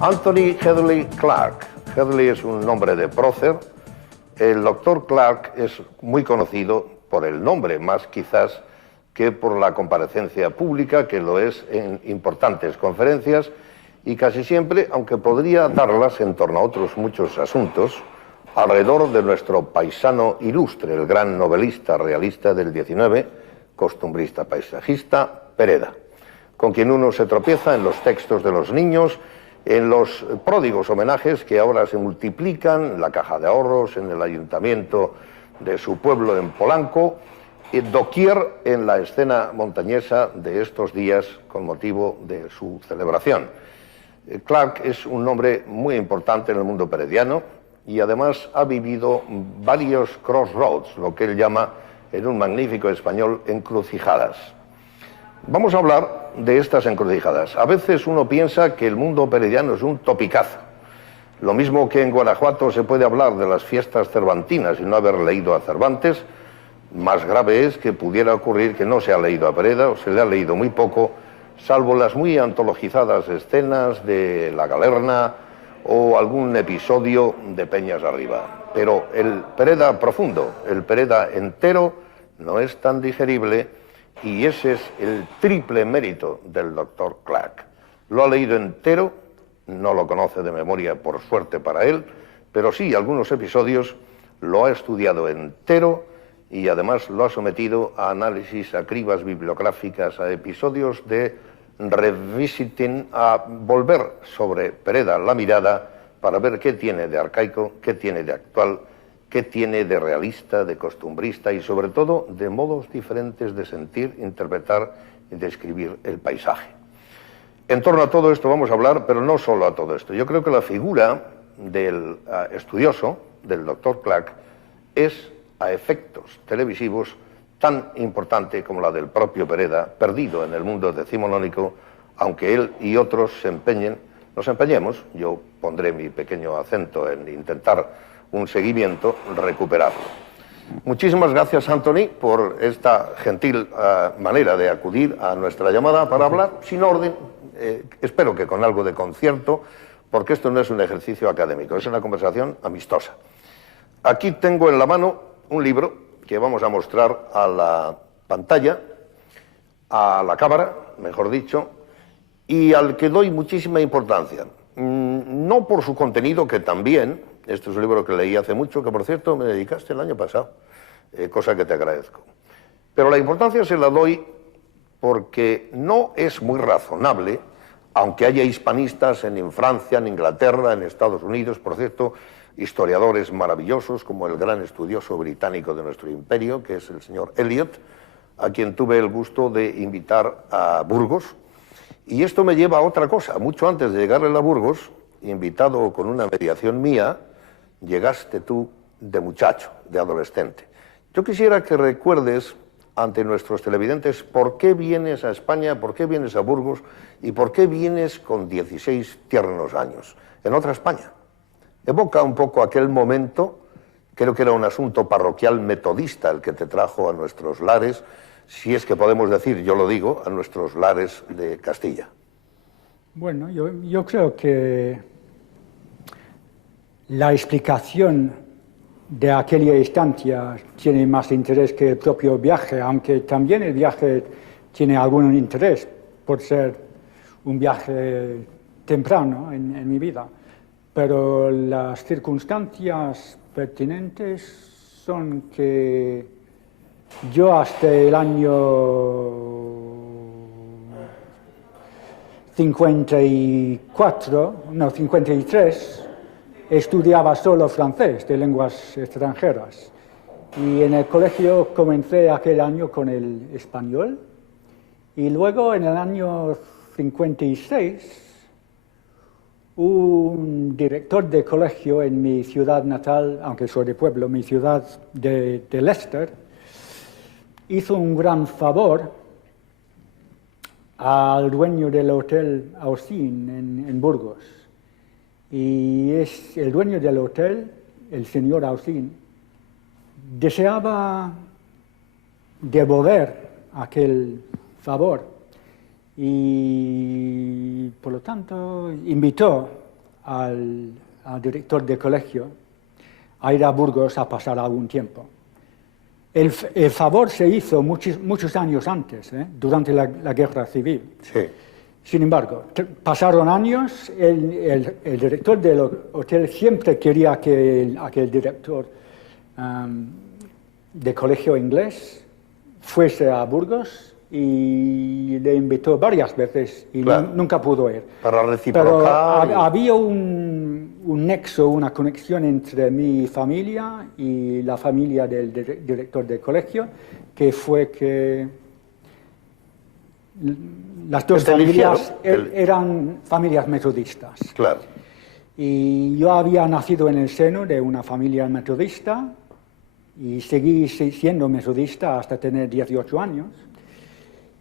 Anthony Hedley Clark. Hedley es un nombre de prócer. El doctor Clark es muy conocido por el nombre, más quizás que por la comparecencia pública, que lo es en importantes conferencias, y casi siempre, aunque podría darlas en torno a otros muchos asuntos, alrededor de nuestro paisano ilustre, el gran novelista realista del XIX, costumbrista paisajista, Pereda, con quien uno se tropieza en los textos de los niños, en los pródigos homenajes que ahora se multiplican en la Caja de Ahorros, en el ayuntamiento de su pueblo en Polanco, y doquier en la escena montañesa de estos días con motivo de su celebración. Clark es un nombre muy importante en el mundo perediano y además ha vivido varios crossroads, lo que él llama en un magnífico español encrucijadas. Vamos a hablar de estas encrucijadas. A veces uno piensa que el mundo perediano es un topicazo. Lo mismo que en Guanajuato se puede hablar de las fiestas cervantinas y no haber leído a Cervantes, más grave es que pudiera ocurrir que no se ha leído a Pereda o se le ha leído muy poco, salvo las muy antologizadas escenas de La Galerna o algún episodio de Peñas Arriba. Pero el Pereda profundo, el Pereda entero, no es tan digerible. Y ese es el triple mérito del doctor Clark. Lo ha leído entero, no lo conoce de memoria por suerte para él, pero sí algunos episodios, lo ha estudiado entero y además lo ha sometido a análisis, a cribas bibliográficas, a episodios de revisiting, a volver sobre Pereda la mirada para ver qué tiene de arcaico, qué tiene de actual, qué tiene de realista, de costumbrista y sobre todo de modos diferentes de sentir, interpretar y describir el paisaje. En torno a todo esto vamos a hablar, pero no solo a todo esto. Yo creo que la figura del estudioso, del doctor Clark, es a efectos televisivos tan importante como la del propio Pereda, perdido en el mundo decimonónico, aunque él y otros se empeñen, nos empeñemos, yo pondré mi pequeño acento en intentar un seguimiento, recuperarlo. Muchísimas gracias, Anthony, por esta gentil manera de acudir a nuestra llamada para hablar sin orden, espero que con algo de concierto, porque esto no es un ejercicio académico, es una conversación amistosa. Aquí tengo en la mano un libro que vamos a mostrar a la pantalla, a la cámara, mejor dicho, y al que doy muchísima importancia. No por su contenido, que también, este es un libro que leí hace mucho, que por cierto me dedicaste el año pasado, cosa que te agradezco. Pero la importancia se la doy porque no es muy razonable, aunque haya hispanistas en Francia, en Inglaterra, en Estados Unidos, por cierto, historiadores maravillosos como el gran estudioso británico de nuestro imperio, que es el señor Eliot, a quien tuve el gusto de invitar a Burgos. Y esto me lleva a otra cosa. Mucho antes de llegarle a Burgos, invitado con una mediación mía, llegaste tú de muchacho, de adolescente. Yo quisiera que recuerdes ante nuestros televidentes por qué vienes a España, por qué vienes a Burgos y por qué vienes con 16 tiernos años en otra España. Evoca un poco aquel momento, creo que era un asunto parroquial metodista el que te trajo a nuestros lares, si es que podemos decir, yo lo digo, a nuestros lares de Castilla. Bueno, yo creo que la explicación de aquella estancia tiene más interés que el propio viaje, aunque también el viaje tiene algún interés por ser un viaje temprano en mi vida. Pero las circunstancias pertinentes son que yo hasta el año 53, estudiaba solo francés, de lenguas extranjeras. Y en el colegio comencé aquel año con el español. Y luego en el año 56, un director de colegio en mi ciudad natal, aunque soy de pueblo, mi ciudad de Leicester, hizo un gran favor al dueño del Hotel Austin en Burgos. Y el dueño del hotel, el señor Austin, deseaba devolver aquel favor y, por lo tanto, invitó al director de colegio a ir a Burgos a pasar algún tiempo. El favor se hizo muchos años antes, durante la Guerra Civil. Sí. Sin embargo, pasaron años, el director del hotel siempre quería que aquel director de colegio inglés fuese a Burgos y le invitó varias veces y claro, nunca pudo ir. Para reciprocar. Pero había un nexo, una conexión entre mi familia y la familia del director del colegio, que fue que las dos familias eran familias metodistas. Claro. Y yo había nacido en el seno de una familia metodista y seguí siendo metodista hasta tener 18 años.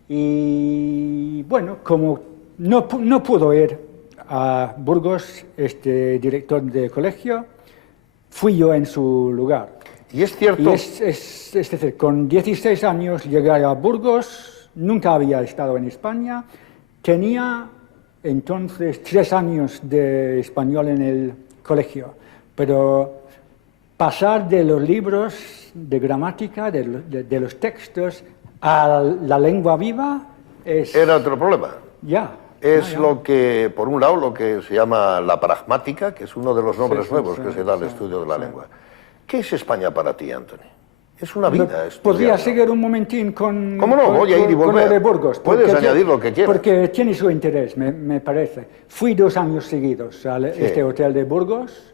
Y bueno, como no pudo ir a Burgos, este director de colegio, fui yo en su lugar. Y es cierto. Y es decir, con 16 años llegué a Burgos, nunca había estado en España, tenía entonces 3 años de español en el colegio, pero pasar de los libros de gramática, de los textos, a la lengua viva era otro problema. Ya. Es lo que, por un lado, lo que se llama la pragmática, que es uno de los nombres nuevos que se da al estudio de la lengua. ¿Qué es España para ti, Anthony? Es una vida. Podría seguir un momentín con... ¿Cómo no? Voy a ir y volver. Con lo de Burgos. Puedes añadir lo que quieras. Porque tiene su interés, me parece. Fui 2 años seguidos a este hotel de Burgos.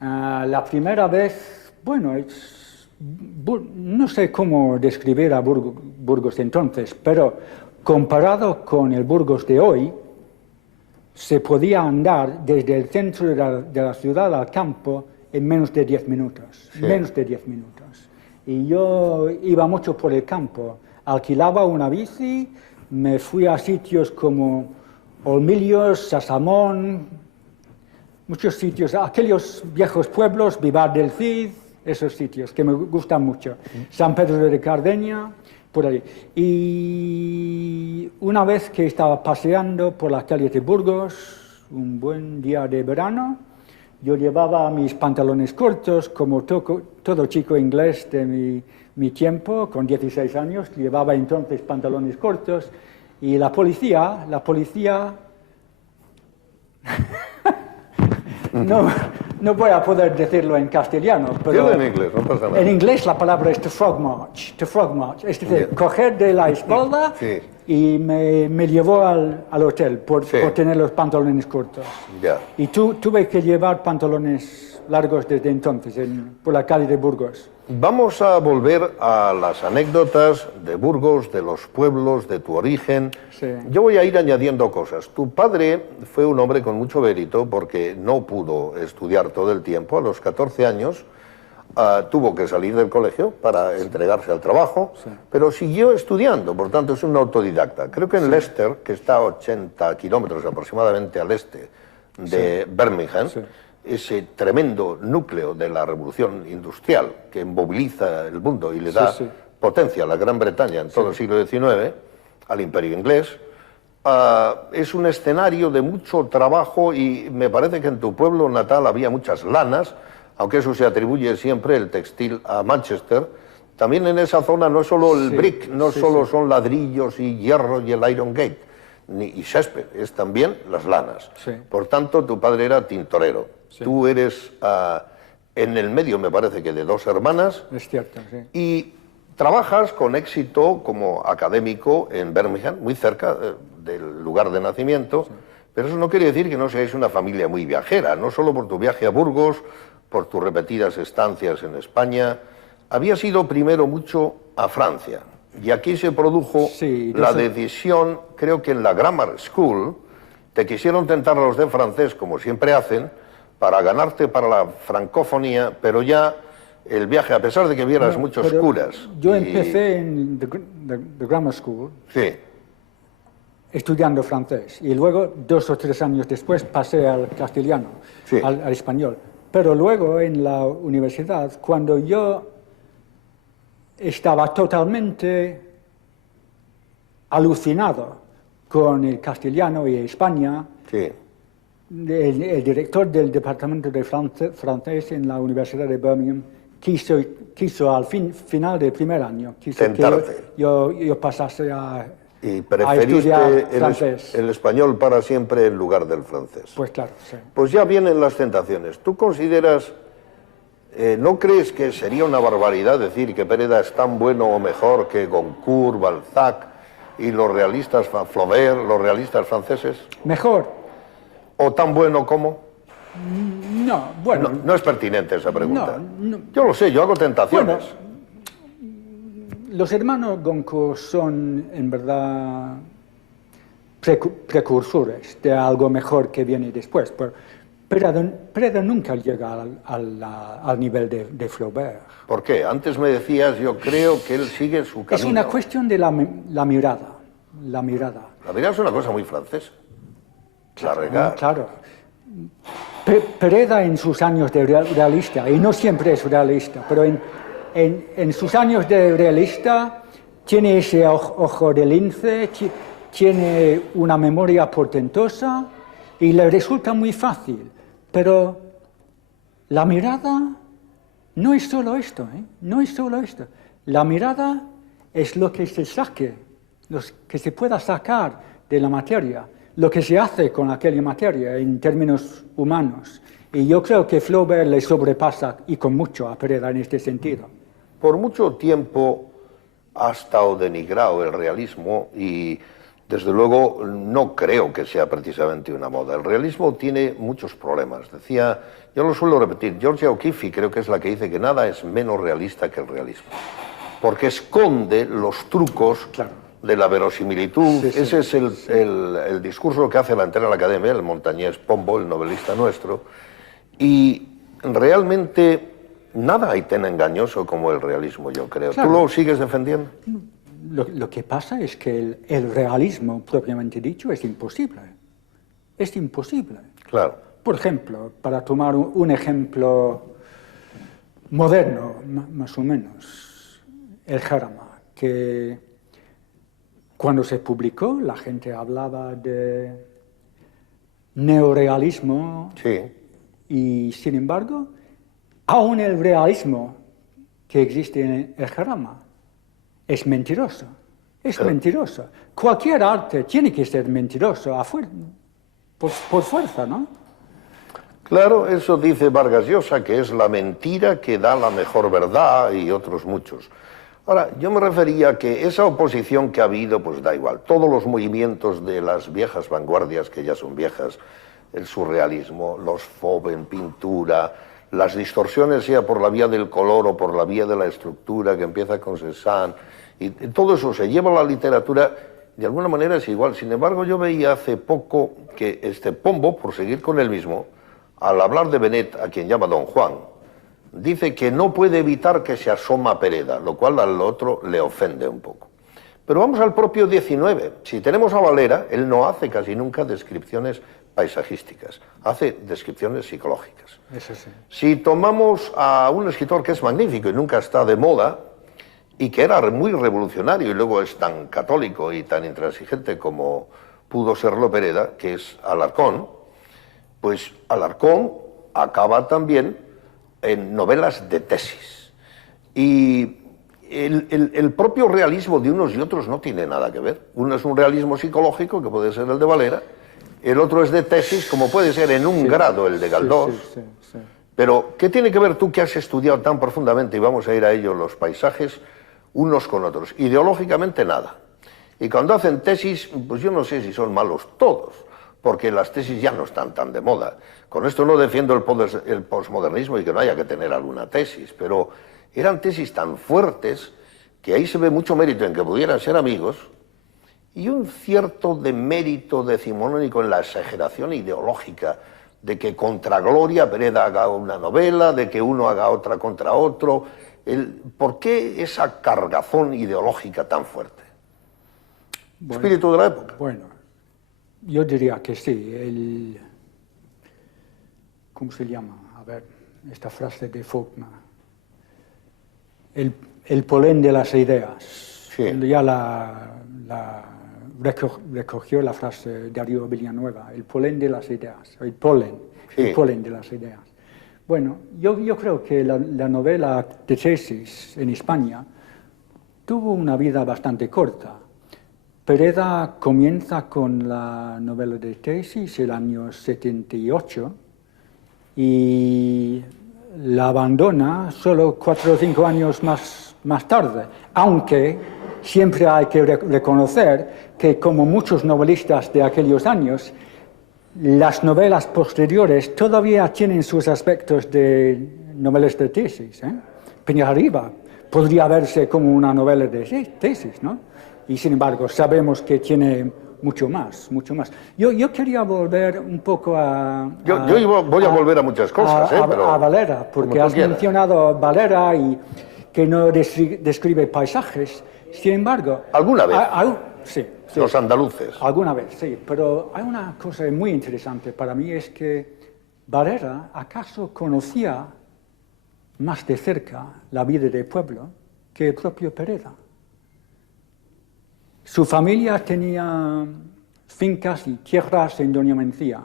La primera vez, bueno, no sé cómo describir a Burgos entonces, pero comparado con el Burgos de hoy, se podía andar desde el centro de la ciudad al campo en menos de 10 minutos. Sí. Menos de 10 minutos. Y yo iba mucho por el campo, alquilaba una bici, me fui a sitios como Olmillos, Sasamón, muchos sitios, aquellos viejos pueblos, Vivar del Cid, esos sitios que me gustan mucho. San Pedro de Cardeña, por ahí. Y una vez que estaba paseando por las calles de Burgos, un buen día de verano, yo llevaba mis pantalones cortos, como todo chico inglés de mi tiempo, con 16 años, llevaba entonces pantalones cortos, y la policía no voy a poder decirlo en castellano, pero en inglés, no pasa nada. En inglés la palabra es to frog march, es decir, coger de la espalda y me llevó al hotel por tener los pantalones cortos. Y tuve que llevar pantalones largos desde entonces por la calle de Burgos. Vamos a volver a las anécdotas de Burgos, de los pueblos, de tu origen. Sí. Yo voy a ir añadiendo cosas. Tu padre fue un hombre con mucho mérito porque no pudo estudiar todo el tiempo. A los 14 años tuvo que salir del colegio para entregarse al trabajo, pero siguió estudiando, por tanto es un autodidacta. Creo que en Leicester, que está a 80 kilómetros aproximadamente al este de Birmingham, ese tremendo núcleo de la revolución industrial que moviliza el mundo y le da potencia a la Gran Bretaña en todo el siglo XIX, al Imperio inglés, es un escenario de mucho trabajo y me parece que en tu pueblo natal había muchas lanas, aunque eso se atribuye siempre el textil a Manchester. También en esa zona no es solo el brick, no solo son ladrillos y hierro y el Iron Gate, y césped, es también las lanas. Por tanto, tu padre era tintorero. Tú eres en el medio, me parece que de 2 hermanas. Es cierto, y trabajas con éxito como académico en Birmingham, muy cerca del lugar de nacimiento, pero eso no quiere decir que no seáis una familia muy viajera, no solo por tu viaje a Burgos, por tus repetidas estancias en España. Habías ido primero mucho a Francia, y aquí se produjo la decisión, creo que en la Grammar School, te quisieron tentar los de francés, como siempre hacen, para ganarte para la francofonía, pero ya el viaje, a pesar de que vieras muchos curas... Yo empecé en the Grammar School, estudiando francés, y luego 2 o 3 años después pasé al castellano, al español. Pero luego en la universidad, cuando yo estaba totalmente alucinado con el castellano y España, el director del departamento de francés en la Universidad de Birmingham quiso al final del primer año, quiso tentarte. que yo pasase a preferiste estudiar francés. el español para siempre en lugar del francés. Pues claro, sí. Pues ya vienen las tentaciones. ¿Tú consideras, no crees que sería una barbaridad decir que Pereda es tan bueno o mejor que Goncourt, Balzac y los realistas, Flaubert, los realistas franceses? ¿Mejor? ¿O tan bueno como? No, bueno. No es pertinente esa pregunta. No. Yo lo sé, yo hago tentaciones. Bueno, los hermanos Goncourt son, en verdad, precursores de algo mejor que viene después. Pero nunca llega al nivel de Flaubert. ¿Por qué? Antes me decías, yo creo que él sigue su camino. Es una cuestión de la mirada. La mirada. La mirada es una cosa muy francesa. Claro. Pereda en sus años de realista, y no siempre es realista, pero en sus años de realista tiene ese ojo de lince, tiene una memoria portentosa y le resulta muy fácil. Pero la mirada no es solo esto, no es solo esto. La mirada es lo que se saque, lo que se pueda sacar de la materia, lo que se hace con aquella materia en términos humanos. Y yo creo que Flaubert le sobrepasa, y con mucho, a Pereda en este sentido. Por mucho tiempo ha estado denigrado el realismo y, desde luego, no creo que sea precisamente una moda. El realismo tiene muchos problemas. Decía, yo lo suelo repetir, Georgia O'Keeffe creo que es la que dice que nada es menos realista que el realismo, porque esconde los trucos de la verosimilitud. Sí. Ese es el discurso que hace la entera la Academia, el montañés Pombo, el novelista nuestro, y realmente nada hay tan engañoso como el realismo, yo creo. Claro. ¿Tú lo sigues defendiendo? Lo que pasa es que el realismo, propiamente dicho, es imposible. Es imposible. Claro. Por ejemplo, para tomar un ejemplo moderno, más o menos, el Jarama, que cuando se publicó la gente hablaba de neorealismo. Sí. Y, sin embargo, aún el realismo que existe en el Jarama es mentiroso. Es mentiroso. Cualquier arte tiene que ser mentiroso por fuerza, ¿no? Claro, eso dice Vargas Llosa, que es la mentira que da la mejor verdad, y otros muchos. Ahora, yo me refería a que esa oposición que ha habido, pues da igual. Todos los movimientos de las viejas vanguardias, que ya son viejas, el surrealismo, los Fauve en pintura, las distorsiones, sea por la vía del color o por la vía de la estructura, que empieza con Cézanne, y todo eso se lleva a la literatura, de alguna manera es igual. Sin embargo, yo veía hace poco que Pombo, por seguir con él mismo, al hablar de Benet, a quien llama Don Juan, dice que no puede evitar que se asoma Pereda, lo cual al otro le ofende un poco. Pero vamos al propio 19. Si tenemos a Valera, él no hace casi nunca descripciones paisajísticas, hace descripciones psicológicas. Eso sí. Si tomamos a un escritor que es magnífico y nunca está de moda, y que era muy revolucionario y luego es tan católico y tan intransigente como pudo serlo Pereda, que es Alarcón, pues Alarcón acaba también en novelas de tesis. Y el propio realismo de unos y otros no tiene nada que ver. Uno es un realismo psicológico, que puede ser el de Valera, el otro es de tesis, como puede ser en un grado el de Galdós. Sí. Pero, ¿qué tiene que ver tú que has estudiado tan profundamente, y vamos a ir a ello, los paisajes, unos con otros? Ideológicamente nada. Y cuando hacen tesis, pues yo no sé si son malos todos, porque las tesis ya no están tan de moda. Con esto no defiendo el posmodernismo y que no haya que tener alguna tesis, pero eran tesis tan fuertes que ahí se ve mucho mérito en que pudieran ser amigos y un cierto demérito decimonónico en la exageración ideológica de que contra Gloria Pereda haga una novela, de que uno haga otra contra otro. ¿Por qué esa cargazón ideológica tan fuerte? Bueno, espíritu de la época. Bueno, yo diría que sí. ¿Cómo se llama? A ver, esta frase de Faulkner. El polen de las ideas. Sí. Ya la recogió la frase de Darío Villanueva, el polen de las ideas, el polen de las ideas. Bueno, yo creo que la novela de tesis en España tuvo una vida bastante corta. Pereda comienza con la novela de tesis el año 78 y la abandona solo 4 o 5 años más tarde, aunque siempre hay que reconocer que, como muchos novelistas de aquellos años, las novelas posteriores todavía tienen sus aspectos de novelas de tesis. Peñarriba podría verse como una novela de tesis, ¿no? Y sin embargo sabemos que tiene mucho más. Yo quería volver un poco voy a volver a muchas cosas, pero a Valera, porque has mencionado Valera y que no describe paisajes. Sin embargo... ¿Alguna vez? Sí. Los andaluces. Alguna vez, sí. Pero hay una cosa muy interesante para mí, es que Valera acaso conocía más de cerca la vida del pueblo que el propio Pereda. Su familia tenía fincas y tierras en Doña Mencía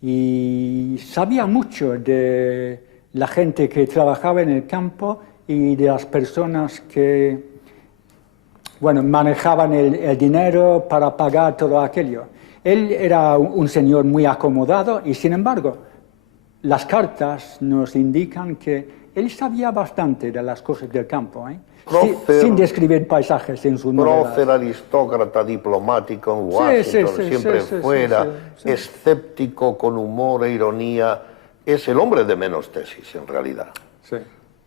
y sabía mucho de la gente que trabajaba en el campo y de las personas que, bueno, manejaban el dinero para pagar todo aquello. Él era un señor muy acomodado y, sin embargo, las cartas nos indican que él sabía bastante de las cosas del campo, sin describir paisajes en sus novelas. Prócer, aristócrata, diplomático en Washington, siempre fuera, escéptico, con humor e ironía. Es el hombre de menos tesis, en realidad. Sí.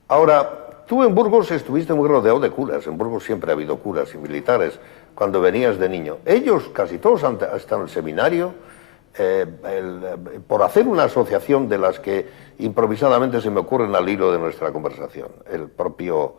Ahora, tú en Burgos estuviste muy rodeado de curas. En Burgos siempre ha habido curas y militares cuando venías de niño. Ellos, casi todos, han estado en el seminario, por hacer una asociación de las que improvisadamente se me ocurren al hilo de nuestra conversación. El propio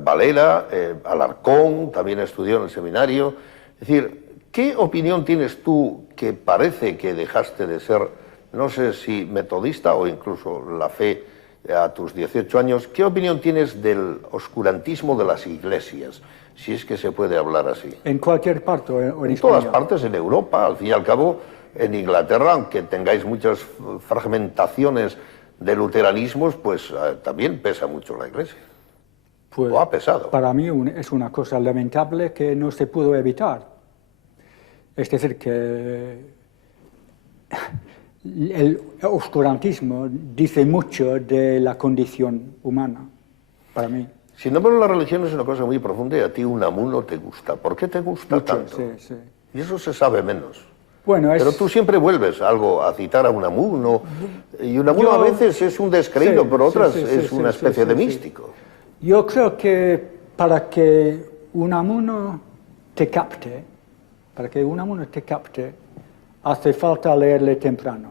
Valera, Alarcón, también estudió en el seminario. Es decir, ¿qué opinión tienes tú, que parece que dejaste de ser, no sé si metodista o incluso la fe a tus 18 años, qué opinión tienes del oscurantismo de las iglesias, si es que se puede hablar así? ¿En cualquier parte o en España? Todas partes, en Europa, al fin y al cabo, en Inglaterra, aunque tengáis muchas fragmentaciones de luteranismos, pues también pesa mucho la iglesia. Pues, o ha pesado. Para mí es una cosa lamentable que no se pudo evitar. Es decir, que el oscurantismo dice mucho de la condición humana, para mí. Sin embargo, la religión es una cosa muy profunda y a ti Unamuno te gusta. ¿Por qué te gusta Mucho, tanto? sí. Y eso se sabe menos. Bueno, pero tú siempre vuelves a citar a Unamuno, y Unamuno a veces es un descreído, pero otras es una especie de místico. Yo creo que para que Unamuno te capte, hace falta leerle temprano.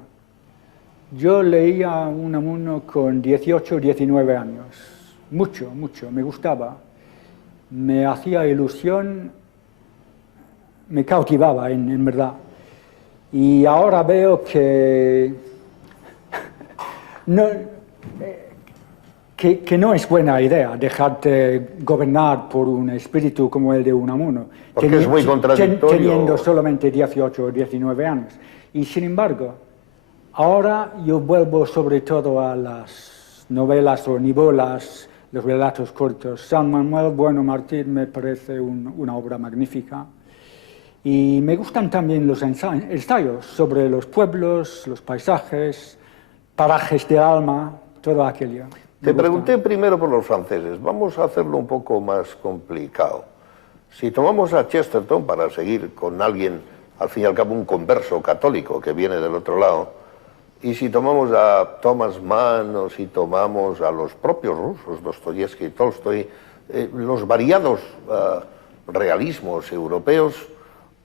Yo leía a Unamuno con 18 o 19 años, mucho, me gustaba, me hacía ilusión, me cautivaba en verdad. Y ahora veo que no es buena idea dejarte gobernar por un espíritu como el de Unamuno. Porque es muy contradictorio. Teniendo solamente 18 o 19 años. Y sin embargo, ahora yo vuelvo sobre todo a las novelas o nivolas, los relatos cortos. San Manuel Bueno Martín me parece una obra magnífica. Y me gustan también los ensayos sobre los pueblos, los paisajes, parajes de alma, todo aquello. Te pregunté primero por los franceses. Vamos a hacerlo un poco más complicado. Si tomamos a Chesterton, para seguir con alguien, al fin y al cabo un converso católico que viene del otro lado, y si tomamos a Thomas Mann, o si tomamos a los propios rusos, Dostoyevsky y Tolstoy, los variados realismos europeos,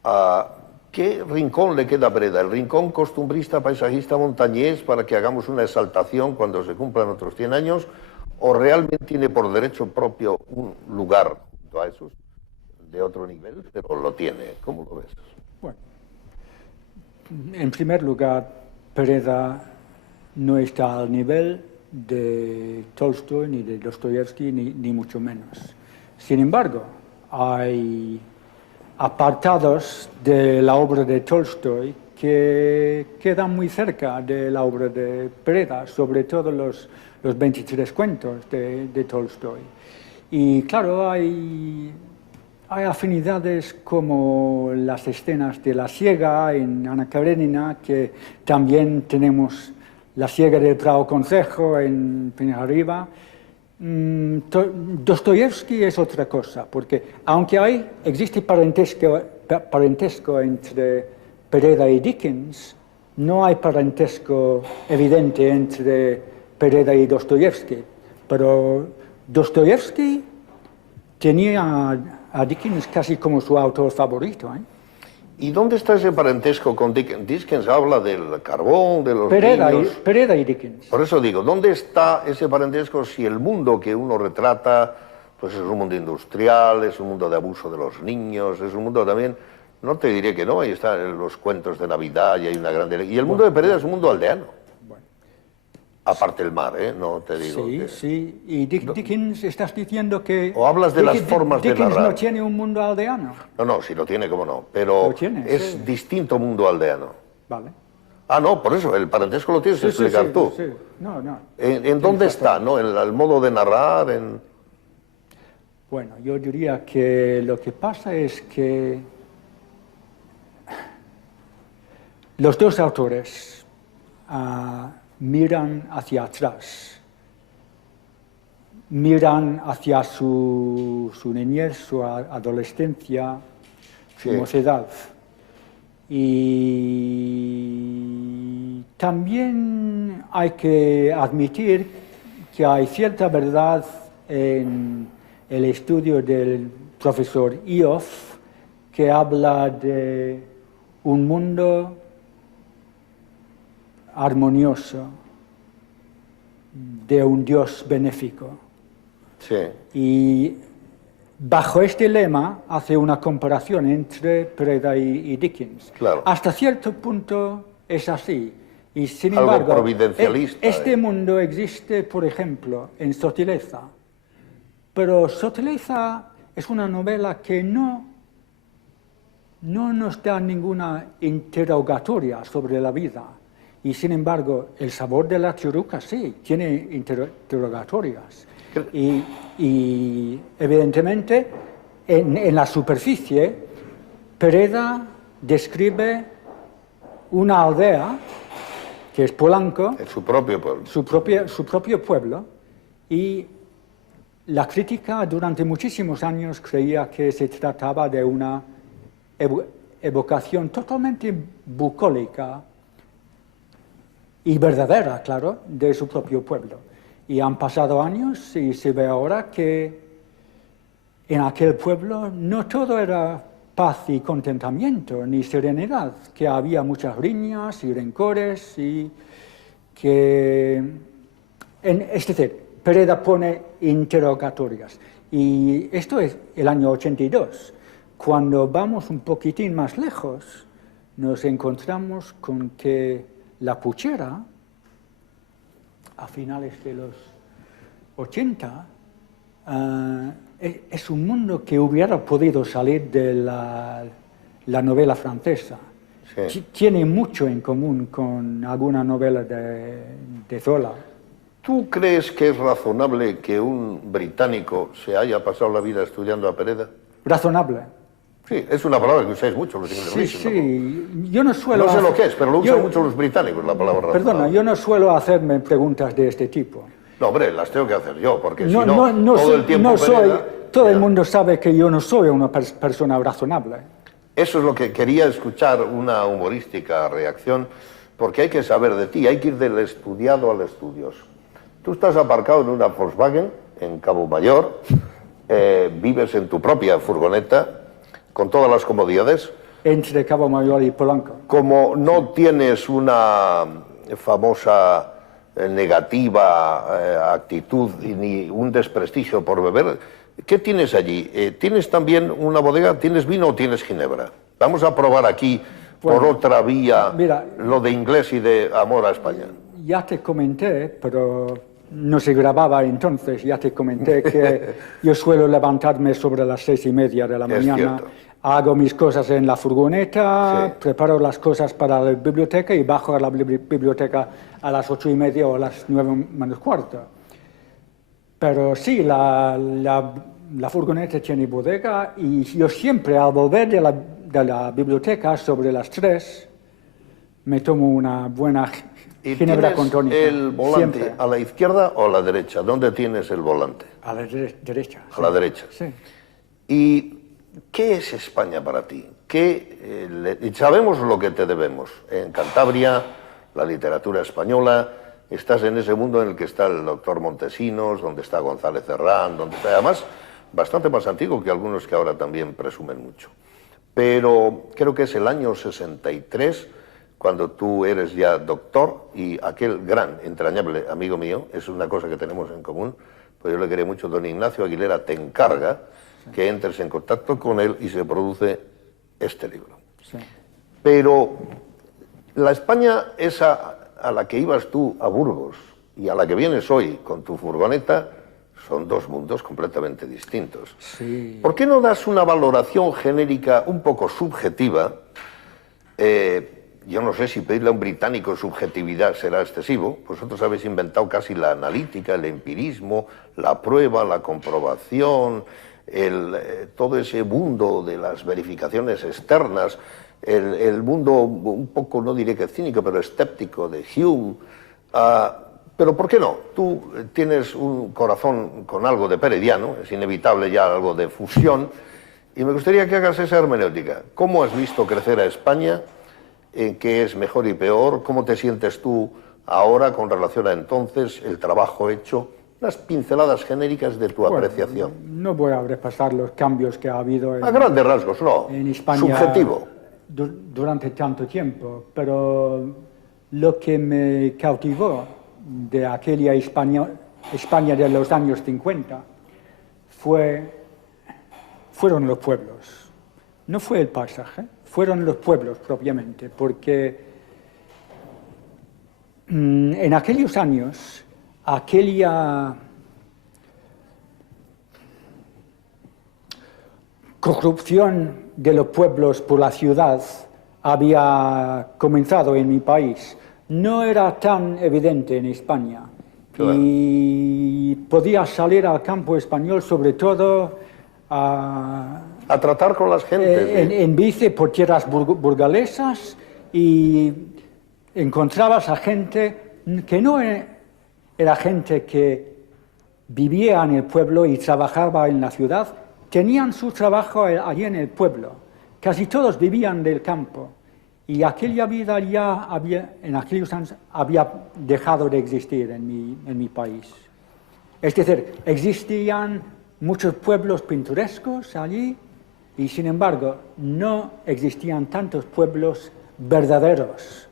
¿a qué rincón le queda a Breda? ¿El rincón costumbrista, paisajista, montañés, para que hagamos una exaltación cuando se cumplan otros 100 años? ¿O realmente tiene por derecho propio un lugar junto a esos de otro nivel? Pero lo tiene. ¿Cómo lo ves? Bueno, en primer lugar, Pereda no está al nivel de Tolstoy, ni de Dostoyevsky, ni mucho menos. Sin embargo, hay apartados de la obra de Tolstoy que quedan muy cerca de la obra de Pereda, sobre todo los 23 cuentos de Tolstoy. Y claro, hay afinidades como las escenas de la siega en Ana Karenina, que también tenemos la siega del Prado Concejo en Peñas Arriba. Dostoyevsky es otra cosa, porque aunque existe parentesco entre Pereda y Dickens, no hay parentesco evidente entre Pereda y Dostoyevsky. Pero Dostoyevsky tenía a Dickens casi como su autor favorito, ¿eh? ¿Y dónde está ese parentesco con Dickens? Dickens habla del carbón, de los niños. Pereda y Dickens. Por eso digo, ¿dónde está ese parentesco si el mundo que uno retrata pues es un mundo industrial, es un mundo de abuso de los niños, es un mundo también, no te diré que no, ahí están los cuentos de Navidad y hay una grande... Y el mundo de Pereda es un mundo aldeano. Aparte el mar, ¿eh? No te digo. Sí, sí. Y Dickens, estás diciendo que... O hablas de las formas de narrar. Dickens no tiene un mundo aldeano. No, sí lo tiene, cómo no. Pero es distinto mundo aldeano. Vale. Ah, no, por eso, el parentesco lo tienes que explicar tú. Sí. No. ¿En dónde está, no? ¿En el modo de narrar? Bueno, yo diría que lo que pasa es que los dos autores miran hacia atrás, miran hacia su niñez, su adolescencia, su mocedad. Y también hay que admitir que hay cierta verdad en el estudio del profesor Ioff, que habla de un mundo armonioso, de un Dios benéfico. Sí. Y bajo este lema hace una comparación entre Pereda y Dickens. Claro. Hasta cierto punto es así. Y sin Algo embargo, providencialista, este mundo existe, por ejemplo, en Sotileza. Pero Sotileza es una novela que no nos da ninguna interrogatoria sobre la vida. Y sin embargo, El sabor de la churuca sí, tiene interrogatorias. Y evidentemente, en la superficie, Pereda describe una aldea, que es Polanco. En su propio pueblo. Su propio pueblo. Y la crítica durante muchísimos años creía que se trataba de una evocación totalmente bucólica y verdadera, claro, de su propio pueblo. Y han pasado años y se ve ahora que en aquel pueblo no todo era paz y contentamiento, ni serenidad, que había muchas riñas y rencores y que... es decir, Pereda pone interrogatorias. Y esto es el año 82. Cuando vamos un poquitín más lejos, nos encontramos con que La Puchera, a finales de los 80, es un mundo que hubiera podido salir de la novela francesa. Sí. Tiene mucho en común con alguna novela de Zola. ¿Tú crees que es razonable que un británico se haya pasado la vida estudiando a Pereda? Razonable. Sí, es una palabra que usáis mucho los ingleses. Sí. Yo no suelo... No sé lo que es, pero lo usan mucho los británicos, la palabra razonable. Perdona, yo no suelo hacerme preguntas de este tipo. No, hombre, las tengo que hacer yo, porque si no todo el tiempo Pereda... Todo el mundo sabe que yo no soy una persona razonable. Eso es lo que quería escuchar, una humorística reacción, porque hay que saber de ti, hay que ir del estudiado al estudioso. Tú estás aparcado en una Volkswagen, en Cabo Mayor, vives en tu propia furgoneta, con todas las comodidades. Entre Cabo Mayor y Polanco. Como no tienes una famosa negativa actitud ni un desprestigio por beber, ¿qué tienes allí? ¿Tienes también una bodega? ¿Tienes vino o tienes ginebra? Vamos a probar aquí, por otra vía, mira, lo de inglés y de amor a España. Ya te comenté, pero no se grababa entonces, ya te comenté que yo suelo levantarme sobre las 6:30 de la mañana hago mis cosas en la furgoneta, Sí. preparo las cosas para la biblioteca y bajo a la biblioteca a las 8:30 o a las 9:45. Pero sí, la furgoneta tiene bodega y yo siempre al volver de la biblioteca sobre las 3 me tomo una buena ¿Y ginebra tienes con tónica. el volante Siempre. a la izquierda o a la derecha? ¿Dónde tienes el volante? A la derecha. A la derecha. Sí. ¿Y qué es España para ti? Y sabemos lo que te debemos. En Cantabria, la literatura española, estás en ese mundo en el que está el doctor Montesinos, donde está González Herrán, donde está además bastante más antiguo que algunos que ahora también presumen mucho. Pero creo que es el año 63 cuando tú eres ya doctor y aquel gran, entrañable amigo mío, es una cosa que tenemos en común, pues yo le quería mucho, don Ignacio Aguilera, te encarga que entres en contacto con él y se produce este libro. Sí. Pero la España esa a la que ibas tú a Burgos y a la que vienes hoy con tu furgoneta son dos mundos completamente distintos. Sí. ¿Por qué no das una valoración genérica un poco subjetiva? Yo no sé si pedirle a un británico subjetividad será excesivo. Vosotros habéis inventado casi la analítica, el empirismo, la prueba, la comprobación, todo ese mundo de las verificaciones externas, el mundo un poco, no diré que cínico, pero escéptico de Hume. Pero ¿por qué no? Tú tienes un corazón con algo de perediano, es inevitable ya algo de fusión, y me gustaría que hagas esa hermenéutica. ¿Cómo has visto crecer a España? ¿En qué es mejor y peor? ¿Cómo te sientes tú ahora con relación a entonces, el trabajo hecho? Unas pinceladas genéricas de tu apreciación. No voy a repasar los cambios que ha habido A grandes rasgos, no. en España Subjetivo. durante tanto tiempo, pero lo que me cautivó de aquella España de los años 50 fueron los pueblos. No fue el paisaje, fueron los pueblos propiamente, porque en aquellos años aquella corrupción de los pueblos por la ciudad había comenzado en mi país. No era tan evidente en España. Claro. Y podía salir al campo español, sobre todo A tratar con las gentes. en bici por tierras burgalesas, y encontrabas a gente que no era gente que vivía en el pueblo y trabajaba en la ciudad, tenían su trabajo allí en el pueblo. Casi todos vivían del campo. Y aquella vida ya en aquellos años había dejado de existir en mi país. Es decir, existían muchos pueblos pintorescos allí y, sin embargo, no existían tantos pueblos verdaderos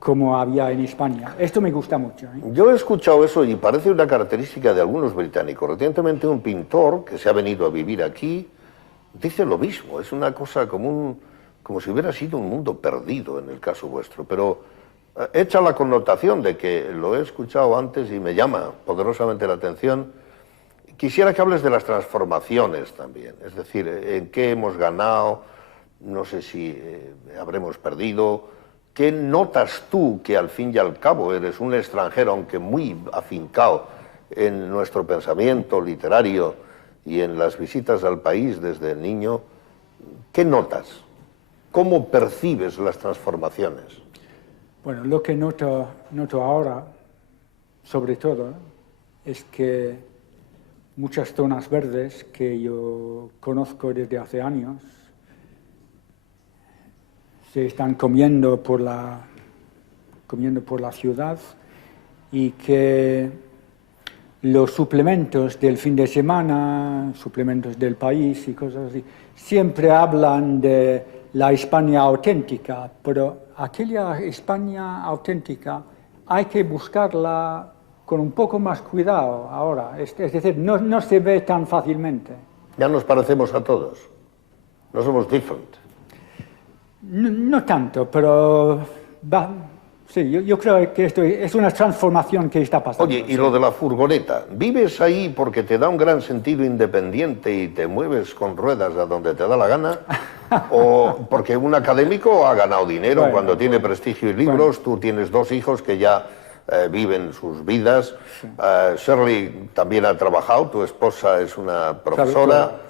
como había en España. Esto me gusta mucho, ¿eh? Yo he escuchado eso y parece una característica de algunos británicos. Recientemente un pintor que se ha venido a vivir aquí dice lo mismo. Es una cosa como si hubiera sido un mundo perdido en el caso vuestro. Pero hecha la connotación de que lo he escuchado antes y me llama poderosamente la atención, quisiera que hables de las transformaciones también. Es decir, en qué hemos ganado, no sé si habremos perdido. ¿Qué notas tú, que al fin y al cabo eres un extranjero, aunque muy afincado en nuestro pensamiento literario y en las visitas al país desde niño? ¿Qué notas? ¿Cómo percibes las transformaciones? Bueno, lo que noto ahora, sobre todo, es que muchas zonas verdes que yo conozco desde hace años se están comiendo por la ciudad, y que los suplementos del fin de semana, suplementos del país y cosas así, siempre hablan de la España auténtica, pero aquella España auténtica hay que buscarla con un poco más cuidado ahora. Es decir, no se ve tan fácilmente. Ya nos parecemos a todos. No somos different. No tanto, pero sí, yo creo que esto es una transformación que está pasando. Oye, y lo de la furgoneta, ¿vives ahí porque te da un gran sentido independiente y te mueves con ruedas a donde te da la gana? O porque un académico ha ganado dinero Bueno, cuando tiene prestigio y libros. Tú tienes 2 hijos que ya viven sus vidas. Shirley también ha trabajado, tu esposa es una profesora,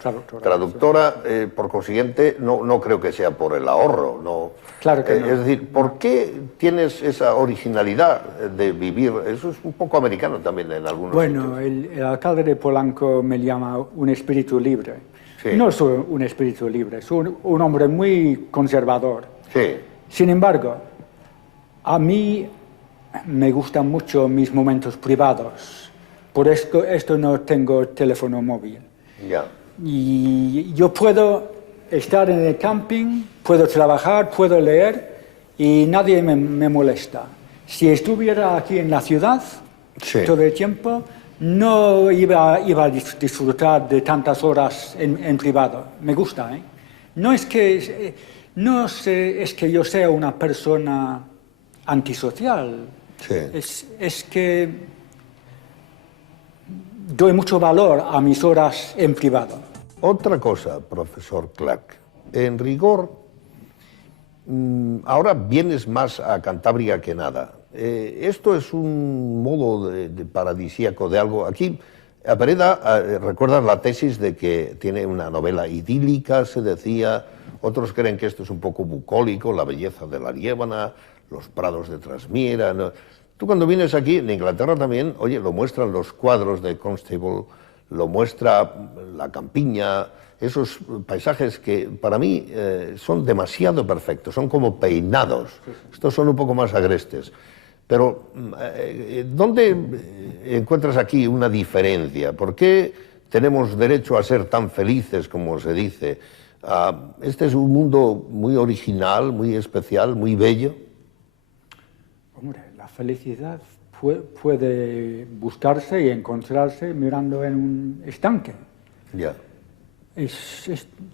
traductora. Por consiguiente, no creo que sea por el ahorro. No. Claro que no. Es decir, ¿por qué tienes esa originalidad de vivir? Eso es un poco americano también en algunos Bueno, sitios. el alcalde de Polanco me llama un espíritu libre. Sí. No soy un espíritu libre, soy un hombre muy conservador. Sí, Sin embargo, a mí me gustan mucho mis momentos privados. Por esto no tengo teléfono móvil. ya. Y yo puedo estar en el camping, puedo trabajar, puedo leer y nadie me molesta. Si estuviera aquí en la ciudad Sí. todo el tiempo, no iba a disfrutar de tantas horas en privado. Me gusta, ¿eh? No es que yo sea una persona antisocial. Sí. Es que doy mucho valor a mis horas en privado. Otra cosa, profesor Clark. En rigor, ahora vienes más a Cantabria que nada. Esto es un modo de paradisíaco de algo. Aquí, a Pereda, recuerdas la tesis de que tiene una novela idílica, se decía. Otros creen que esto es un poco bucólico, la belleza de la Liébana, los prados de Trasmiera. ¿No? Tú cuando vienes aquí, en Inglaterra también, oye, lo muestran los cuadros de Constable, lo muestra la campiña, esos paisajes que para mí son demasiado perfectos, son como peinados. Estos son un poco más agrestes. Pero, ¿dónde encuentras aquí una diferencia? ¿Por qué tenemos derecho a ser tan felices como se dice? Este es un mundo muy original, muy especial, muy bello. Hombre, la felicidad puede buscarse y encontrarse mirando en un estanque. Ya.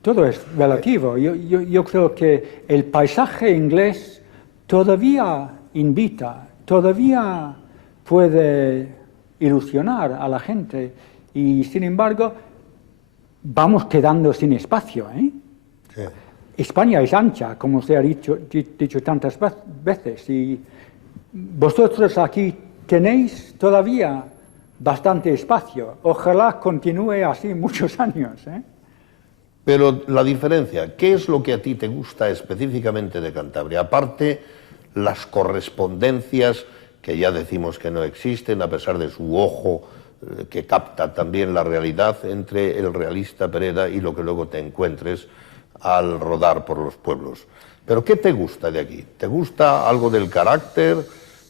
Todo es relativo. Yo creo que el paisaje inglés todavía invita, todavía puede ilusionar a la gente y, sin embargo, vamos quedando sin espacio, ¿eh? Sí. España es ancha, como se ha dicho tantas veces, y vosotros aquí tenéis todavía bastante espacio. Ojalá continúe así muchos años, ¿eh? Pero la diferencia, ¿qué es lo que a ti te gusta específicamente de Cantabria? Aparte, las correspondencias, que ya decimos que no existen, a pesar de su ojo que capta también la realidad entre el realista Pereda y lo que luego te encuentres al rodar por los pueblos. Pero ¿qué te gusta de aquí? ¿Te gusta algo del carácter?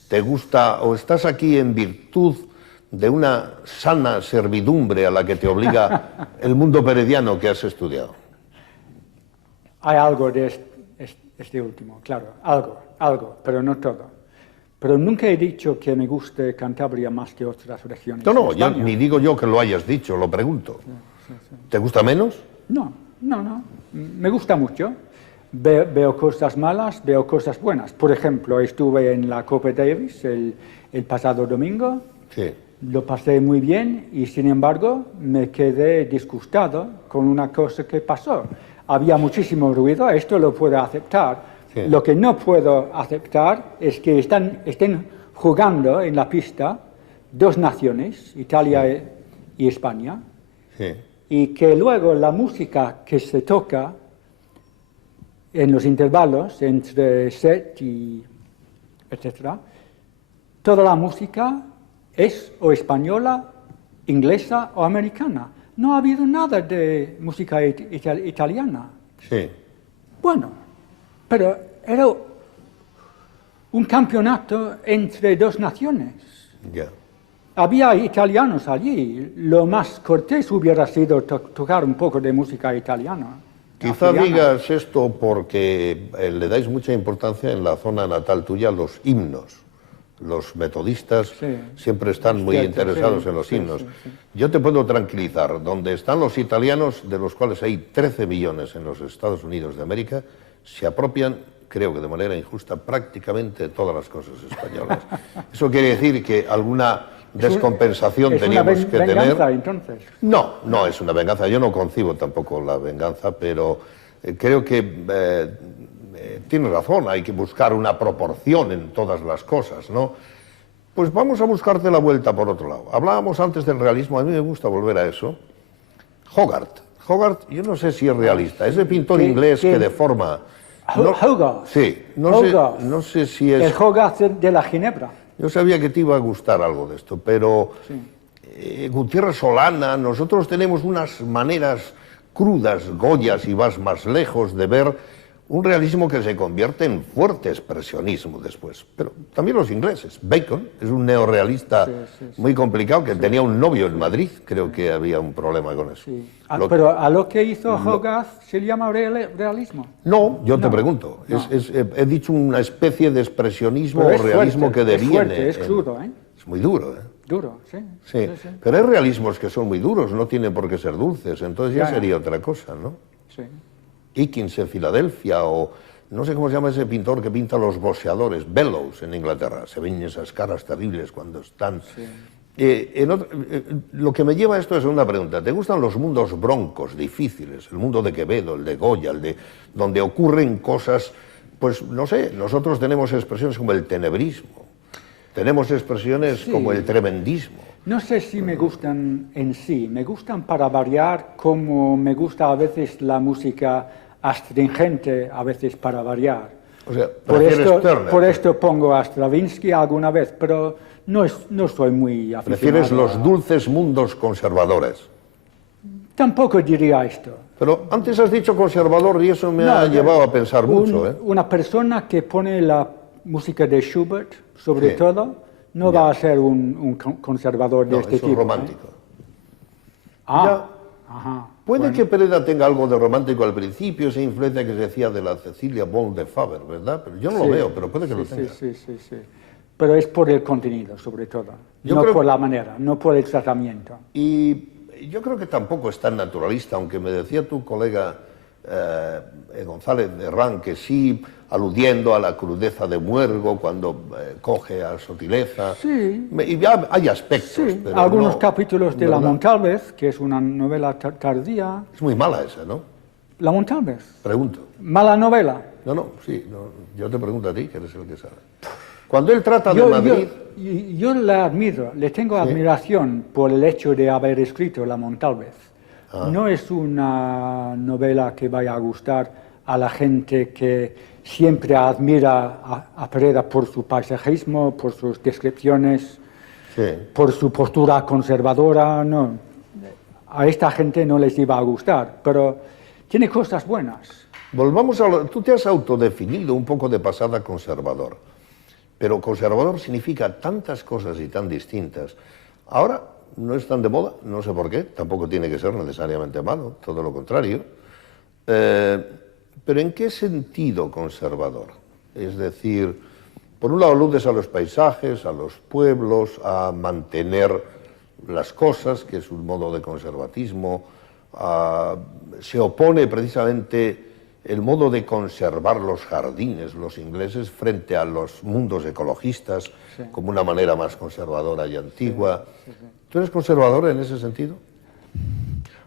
¿Te gusta o estás aquí en virtud de una sana servidumbre a la que te obliga el mundo perediano que has estudiado? Hay algo de este último, claro, algo, pero no todo. Pero nunca he dicho que me guste Cantabria más que otras regiones. No, ni digo yo que lo hayas dicho, lo pregunto. Sí. ¿Te gusta menos? No. Me gusta mucho. Veo cosas malas, veo cosas buenas. Por ejemplo, estuve en la Copa Davis el pasado domingo. Sí. Lo pasé muy bien y, sin embargo, me quedé disgustado con una cosa que pasó. Había muchísimo ruido, esto lo puedo aceptar. Sí. Lo que no puedo aceptar es que estén jugando en la pista 2 naciones, Italia y España, sí. Y que luego la música que se toca en los intervalos entre set y etcétera, toda la música es o española, inglesa o americana. No ha habido nada de música italiana. Sí. Bueno, pero era un campeonato entre 2 naciones. Ya. Había italianos allí. Lo más cortés hubiera sido tocar un poco de música italiana. Quizá digas esto porque le dais mucha importancia en la zona natal tuya a los himnos. Los metodistas siempre están muy interesados en los himnos. Sí. Yo te puedo tranquilizar, donde están los italianos, de los cuales hay 13 millones en los Estados Unidos de América, se apropian, creo que de manera injusta, prácticamente todas las cosas españolas. Eso quiere decir que alguna descompensación teníamos que tener. ¿Es una venganza, entonces? No es una venganza. Yo no concibo tampoco la venganza, pero creo que tiene razón, hay que buscar una proporción en todas las cosas, ¿no? Pues vamos a buscarte la vuelta por otro lado. Hablábamos antes del realismo, a mí me gusta volver a eso. Hogarth. Hogarth, yo no sé si es realista, ese pintor inglés que deforma... Hogarth. Sí, no sé si es... El Hogarth de la Ginebra. Yo sabía que te iba a gustar algo de esto, pero Gutiérrez Solana, nosotros tenemos unas maneras crudas, Goyas, y vas más lejos, de ver un realismo que se convierte en fuerte expresionismo después. Pero también los ingleses. Bacon es un neorrealista muy complicado, que tenía un novio en Madrid, creo que había un problema con eso. Sí. Pero a lo que hizo Hogarth se llama realismo. No, yo te pregunto. No. He dicho una especie de expresionismo Pero o realismo fuerte, que deviene. Es fuerte, es crudo, ¿eh? Es muy duro, ¿eh? Duro, sí. Sí. Pero hay realismos que son muy duros, no tienen por qué ser dulces, entonces ya sería otra cosa, ¿no? Sí. Dickens en Filadelfia, o no sé cómo se llama ese pintor que pinta los boxeadores, Bellows en Inglaterra, se ven esas caras terribles cuando están... lo que me lleva a esto es una pregunta, ¿te gustan los mundos broncos, difíciles? El mundo de Quevedo, el de Goya, donde ocurren cosas, pues no sé, nosotros tenemos expresiones como el tenebrismo, tenemos expresiones como el tremendismo. No sé si me gustan en sí, me gustan para variar, como me gusta a veces la música astringente, a veces para variar. O sea, por esto pongo a Stravinsky alguna vez, pero no soy muy aficionado. ¿Prefieres los dulces mundos conservadores? Tampoco diría esto. Pero antes has dicho conservador y eso me ha llevado a pensar mucho. Una persona que pone la música de Schubert, sobre todo, no va a ser un conservador de este tipo. Es romántico. Puede Bueno. que Pereda tenga algo de romántico al principio, esa influencia que se decía de la Cecilia Bon de Faber, ¿verdad? Pero yo no lo veo, pero puede que lo tenga. Sí. Pero es por el contenido, sobre todo. No por la manera, no por el tratamiento. Y yo creo que tampoco es tan naturalista, aunque me decía tu colega González de Herrán que sí, aludiendo a la crudeza de Muergo cuando coge a Sotileza. Sí. Y ya hay aspectos. Sí, pero algunos no, capítulos de La Montalvez, que es una novela tardía. Es muy mala esa, ¿no? La Montalvez. Pregunto. Mala novela. No, yo te pregunto a ti, que eres el que sabe. Cuando él trata de Madrid... Yo la admiro, le tengo admiración por el hecho de haber escrito La Montalvez. No es una novela que vaya a gustar a la gente que siempre admira a Pereda por su paisajismo, por sus descripciones, por su postura conservadora. No. A esta gente no les iba a gustar, pero tiene cosas buenas. Volvamos a tú te has autodefinido un poco de pasada conservador, pero conservador significa tantas cosas y tan distintas. Ahora no es tan de moda, no sé por qué, tampoco tiene que ser necesariamente malo, todo lo contrario. Pero ¿en qué sentido conservador? Es decir, por un lado aludes a los paisajes, a los pueblos, a mantener las cosas, que es un modo de conservatismo, se opone precisamente el modo de conservar los jardines, los ingleses, frente a los mundos ecologistas, como una manera más conservadora y antigua. ¿Tú eres conservador en ese sentido?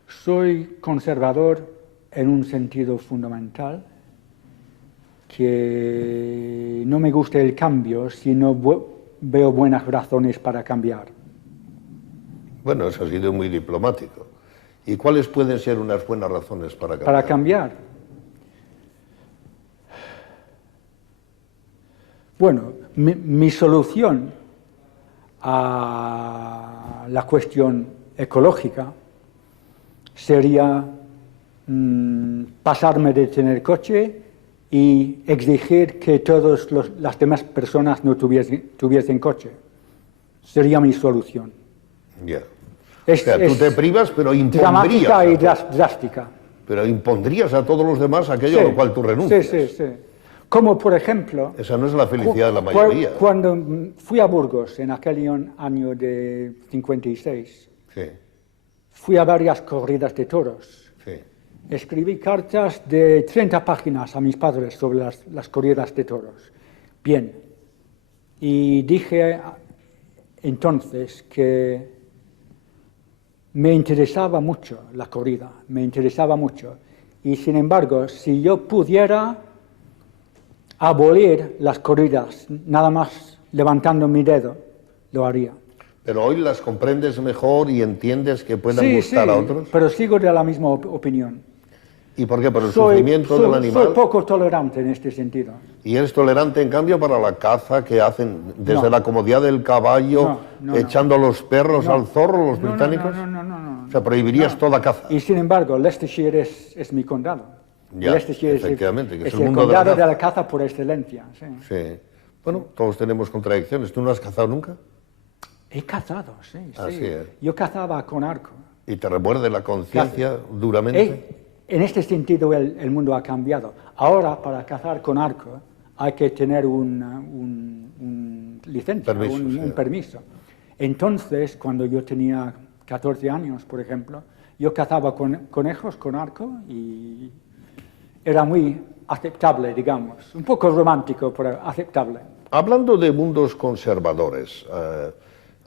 Soy conservador en un sentido fundamental, que no me gusta el cambio si no veo buenas razones para cambiar. Bueno, eso ha sido muy diplomático. ¿Y cuáles pueden ser unas buenas razones para cambiar? Para cambiar. Bueno, mi solución a la cuestión ecológica sería pasarme de tener coche y exigir que todas las demás personas no tuviesen coche. Sería mi solución. Ya. O sea, tú te privas, pero impondrías... Dramática y drástica. Pero impondrías a todos los demás aquello a lo cual tú renuncias. Sí. Como, por ejemplo... Esa no es la felicidad de la mayoría. Cuando fui a Burgos en aquel año de 56, fui a varias corridas de toros. Escribí cartas de 30 páginas a mis padres sobre las corridas de toros. Bien. Y dije entonces que me interesaba mucho la corrida, me interesaba mucho. Y sin embargo, si yo pudiera abolir las corridas, nada más levantando mi dedo, lo haría. Pero hoy las comprendes mejor y entiendes que puedan gustar a otros. Pero sigo de la misma opinión. ¿Y por qué? ¿Por el sufrimiento del animal? Soy poco tolerante en este sentido. ¿Y eres tolerante, en cambio, para la caza que hacen desde la comodidad del caballo, echando a los perros al zorro, los británicos? No. O sea, prohibirías toda caza. Y sin embargo, Leicestershire es mi condado. Ya, Leicestershire efectivamente, que es el condado de la caza por excelencia. Sí. Sí. Bueno, todos tenemos contradicciones. ¿Tú no has cazado nunca? He cazado, sí. Así es. Yo cazaba con arco. ¿Y te remuerde la conciencia duramente? En este sentido el mundo ha cambiado. Ahora, para cazar con arco, hay que tener un licencia, un permiso. Entonces, cuando yo tenía 14 años, por ejemplo, yo cazaba conejos con arco y era muy aceptable, digamos. Un poco romántico, pero aceptable. Hablando de mundos conservadores,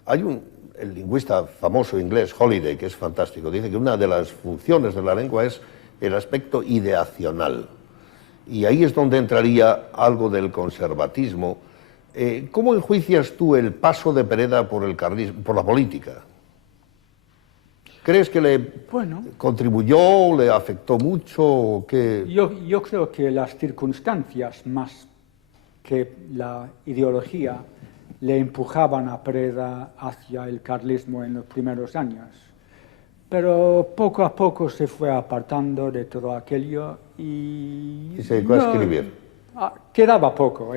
hay el lingüista famoso inglés, Holiday, que es fantástico, dice que una de las funciones de la lengua es el aspecto ideacional. Y ahí es donde entraría algo del conservatismo. ¿Cómo enjuicias tú el paso de Pereda por el carlismo, por la política? ¿Crees que le contribuyó, le afectó mucho? O qué? Yo creo que las circunstancias más que la ideología le empujaban a Pereda hacia el carlismo en los primeros años. Pero poco a poco se fue apartando de todo aquello y se dedicó a escribir. Quedaba poco.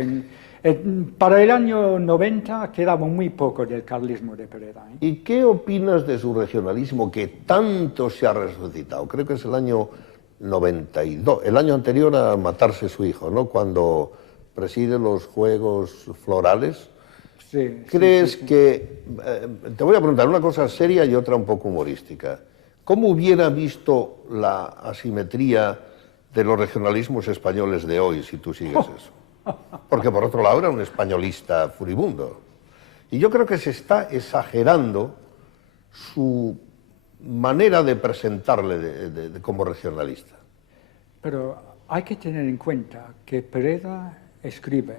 Para el año 90 quedaba muy poco del carlismo de Pereda. ¿Y qué opinas de su regionalismo que tanto se ha resucitado? Creo que es el año 92, el año anterior a matarse su hijo, ¿no? Cuando preside los Juegos Florales. Sí, ¿Crees que... te voy a preguntar una cosa seria y otra un poco humorística. ¿Cómo hubiera visto la asimetría de los regionalismos españoles de hoy si tú sigues eso? Porque por otro lado era un españolista furibundo. Y yo creo que se está exagerando su manera de presentarle como regionalista. Pero hay que tener en cuenta que Pereda escribe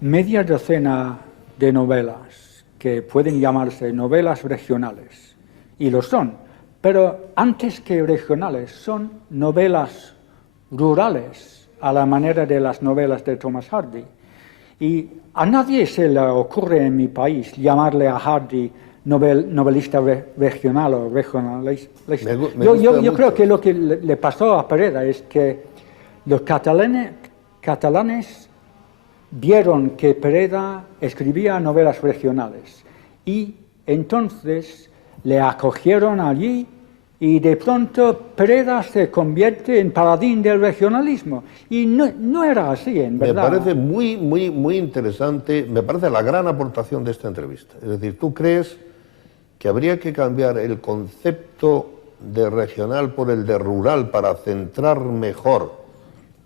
media docena de novelas que pueden llamarse novelas regionales, y lo son, pero antes que regionales son novelas rurales, a la manera de las novelas de Thomas Hardy. Y a nadie se le ocurre en mi país llamarle a Hardy novelista regional o regionalista. Yo creo que lo que le pasó a Pereda es que los catalanes vieron que Pereda escribía novelas regionales y entonces le acogieron allí y de pronto Pereda se convierte en paladín del regionalismo. Y no era así, en verdad. Me parece muy interesante, me parece la gran aportación de esta entrevista. Es decir, ¿tú crees que habría que cambiar el concepto de regional por el de rural para centrar mejor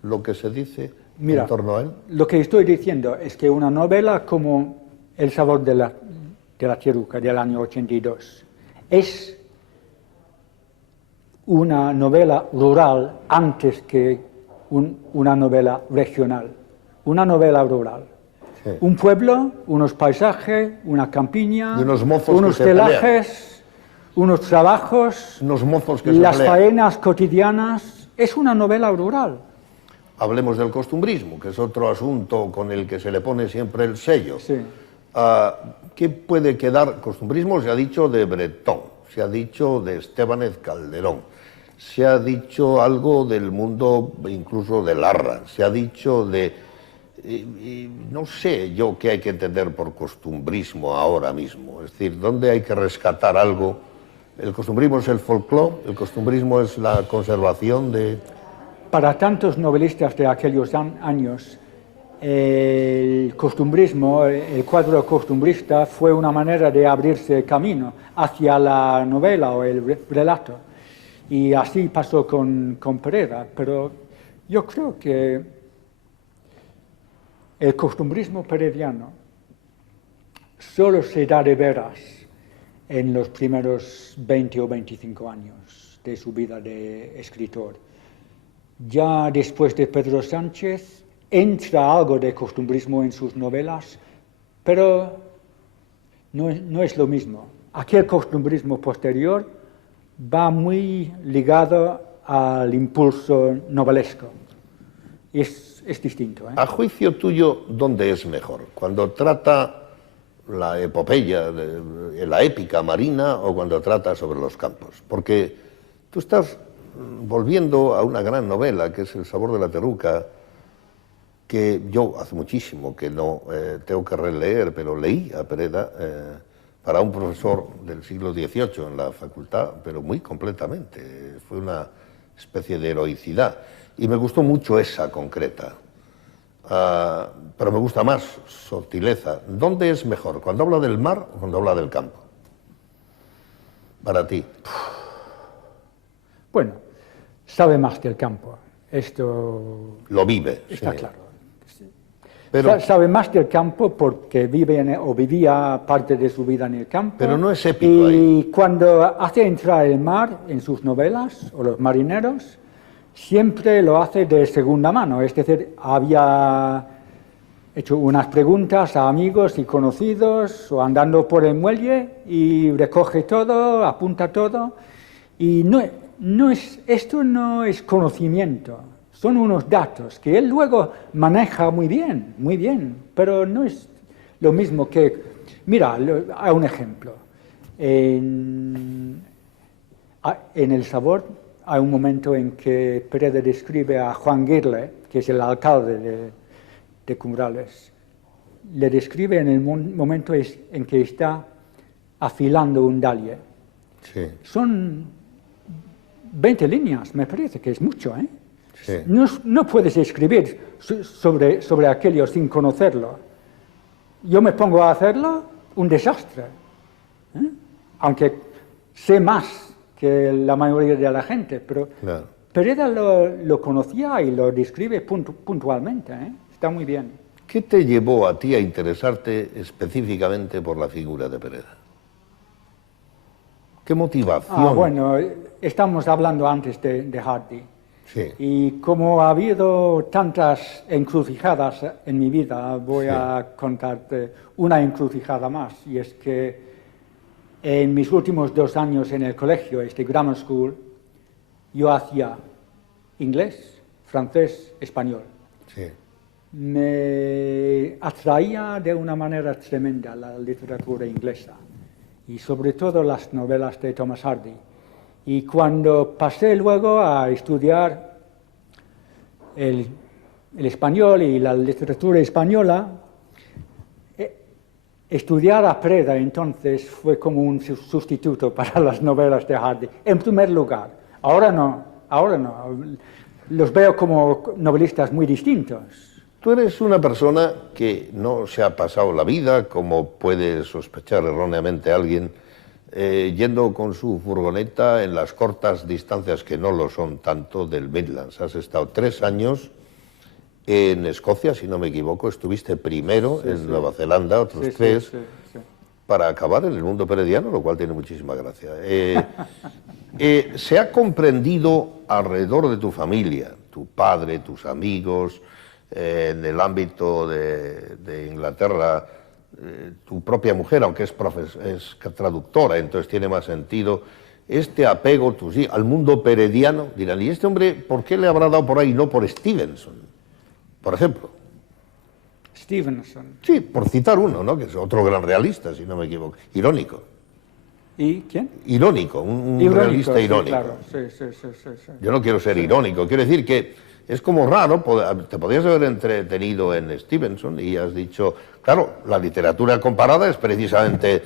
lo que se dice en torno a él? Lo que estoy diciendo es que una novela como El sabor de la tieruca del año 82 es una novela rural antes que una novela regional. Una novela rural. Sí. Un pueblo, unos paisajes, una campiña, unos celajes, unos trabajos, unos mozos que las faenas cotidianas. Es una novela rural. Hablemos del costumbrismo, que es otro asunto con el que se le pone siempre el sello. Sí. ¿Qué puede quedar? Costumbrismo se ha dicho de Bretón, se ha dicho de Estébanez Calderón, se ha dicho algo del mundo incluso de Larra, se ha dicho de... no sé yo qué hay que entender por costumbrismo ahora mismo, es decir, ¿dónde hay que rescatar algo? ¿El costumbrismo es el folclore? ¿El costumbrismo es la conservación de...? Para tantos novelistas de aquellos años, el costumbrismo, el cuadro costumbrista fue una manera de abrirse camino hacia la novela o el relato. Y así pasó con Pereda, pero yo creo que el costumbrismo perediano solo se da de veras en los primeros 20 o 25 años de su vida de escritor. Ya después de Pedro Sánchez entra algo de costumbrismo en sus novelas, pero no es lo mismo. Aquel costumbrismo posterior va muy ligado al impulso novelesco. Es distinto. A juicio tuyo, ¿dónde es mejor? ¿Cuando trata la epopeya, la épica marina, o cuando trata sobre los campos? Porque tú estás volviendo a una gran novela, que es El sabor de la terruca, que yo hace muchísimo que no tengo que releer, pero leí a Pereda para un profesor del siglo XVIII en la facultad, pero muy completamente. Fue una especie de heroicidad. Y me gustó mucho esa concreta. Pero me gusta más Sortileza. ¿Dónde es mejor? ¿Cuando habla del mar o cuando habla del campo? Para ti. Bueno, sabe más del campo. Esto lo vive. Está sí. claro. Pero, sabe más del campo porque vive o vivía parte de su vida en el campo. Pero no es épico y ahí. Cuando hace entrar el mar en sus novelas, o los marineros, siempre lo hace de segunda mano. Es decir, había hecho unas preguntas a amigos y conocidos, o andando por el muelle, y recoge todo, apunta todo. Y esto no es conocimiento. Son unos datos que él luego maneja muy bien, pero no es lo mismo que... Mira, hay un ejemplo. En El sabor hay un momento en que Pereda describe a Juan Guirle, que es el alcalde de Cumbrales. Le describe en el momento en que está afilando un dalie. Sí. Son 20 líneas, me parece que es mucho, ¿eh? Sí. No puedes escribir sobre aquello sin conocerlo. Yo me pongo a hacerlo, un desastre. Aunque sé más que la mayoría de la gente, pero Claro. Pereda lo conocía y lo describe puntualmente. Está muy bien. ¿Qué te llevó a ti a interesarte específicamente por la figura de Pereda? ¿Qué motivación? Bueno, estamos hablando antes de Hardy. Sí. Y como ha habido tantas encrucijadas en mi vida, voy a contarte una encrucijada más. Y es que en mis últimos 2 años en el colegio, Grammar School, yo hacía inglés, francés, español. Sí. Me atraía de una manera tremenda la literatura inglesa, y sobre todo las novelas de Thomas Hardy. Y cuando pasé luego a estudiar el español y la literatura española, estudiar a Pereda entonces fue como un sustituto para las novelas de Hardy, en primer lugar. Ahora no, los veo como novelistas muy distintos. Tú eres una persona que no se ha pasado la vida, como puede sospechar erróneamente alguien, yendo con su furgoneta en las cortas distancias, que no lo son tanto, del Midlands. Has estado 3 años en Escocia, si no me equivoco, estuviste primero en Nueva Zelanda, otros 3, para acabar en el mundo perediano, lo cual tiene muchísima gracia. ¿Se ha comprendido alrededor de tu familia, tu padre, tus amigos, en el ámbito de Inglaterra, tu propia mujer, aunque es traductora, entonces tiene más sentido, este apego al mundo perediano? Dirán, ¿y este hombre por qué le habrá dado por ahí, no por Stevenson, por ejemplo? Stevenson. Sí, por citar uno, ¿no? Que es otro gran realista, si no me equivoco. Irónico. ¿Y quién? Irónico, un realista irónico. Sí, claro. Sí. Yo no quiero ser irónico, quiero decir que es como raro, te podrías haber entretenido en Stevenson y has dicho, claro, la literatura comparada es precisamente